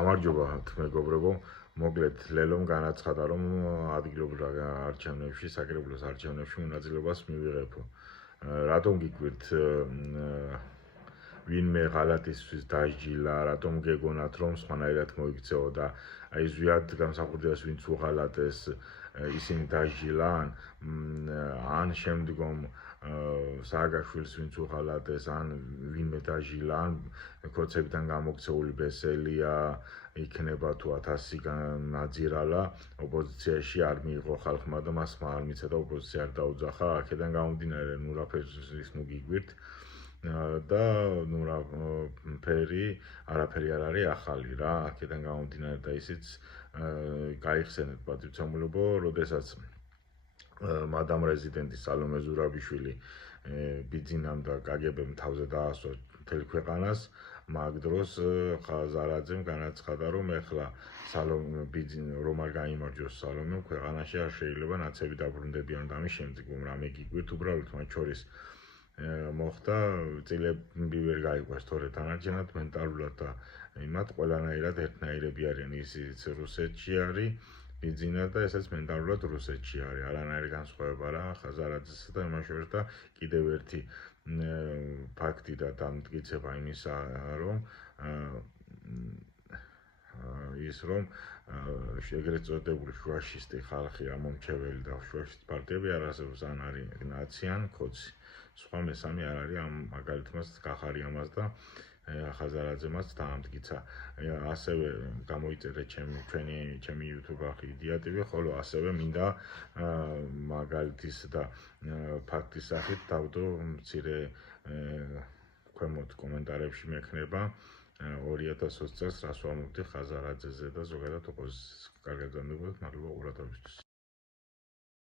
გამარჯობა მეგობრებო, მოკლედ ლელომ განაცხადა, რომ ადგილობრივ არჩევნებში, საკრებულოს არჩევნებში მონაწილეობას მივიღებო. რატომ გიგვირთ ვინმე ღალატისთვის დასჯილა, რატომ გეგონათ, რომ სხვანაირად მოიქცეო და აი ზვიად გამსახურდიას ვინც უღალატეს, ისინი დასჯილან, ან შემდგომ სააგაშვილს ვინც უღალატეს, ან ვინმე დასჯილა, ან ქოცებიდან გამოქცეული ბესელია იქნება თუ 1000 განაძირალა ოპოზიციაში არ მიიღო ხალხმა და მას არ მიცედა ოპოზიცია არ დაუძახა აქედან გამომდინარე ნურაფერის ნუ გიგვირთ და ნურაფერი არაფერი არ არის ახალი რა აქედან გამომდინარე და ისიც გაიხსენეთ პატივცემულებო როდესაც მადამ რეზიდენტი სალომე ზურაბიშვილი ბიძინამ და კგბ-მ თავზე დაასვა მთელ ქვეყანას მაგ დროს ხაზარაძემ განაცხადა, რომ ეხლა სალომე ბიძინა რომ არ გაიმარჯვოს სალომე ქვეყანაში არ შეიძლება ნაცები დაბრუნდებიან და ამის შემდეგ რამე გიგვირთ უბრალოდ მათ შორის მოხდა წილები ვერ გაიყვეს თორე თანარჩენად მენტალურად და იმათ ყველანაირად ერთნაირები არიან ისიც რუსეთში არის ბიძინა და ესაც მენტალურად რუსეთში არის არანაირი განსხვავება რა ხაზარაძესა და იმას შორის და კიდევ ერთი ფაქტი და დამტკიცება იმისა რომ ეგრეთ წოდებული შუაშისტი ხალხი ამომრჩეველი და შუაშისტი პარტიები არ არსებობს ან არის ნაცია ან ქოცი სხვა მესამე არ არის ამ მაგალითმაც გახარი ამას და ხაზარაძემაც დაამტკიცა ასევე გამოიწერე ჩემი YouTube არხი იდიატივი ხოლო ასევე მინდა მაგალითის და ფაქტის სახით დავდო მცირე ქვემოთ კომენტარებში მექნება 2020 წელს რას ვამბობდი ხაზარაძეზე და ზოგადად ოპოზიციას. კარგად გამდებოდეთ, მადლობა ყურადღებისთვის.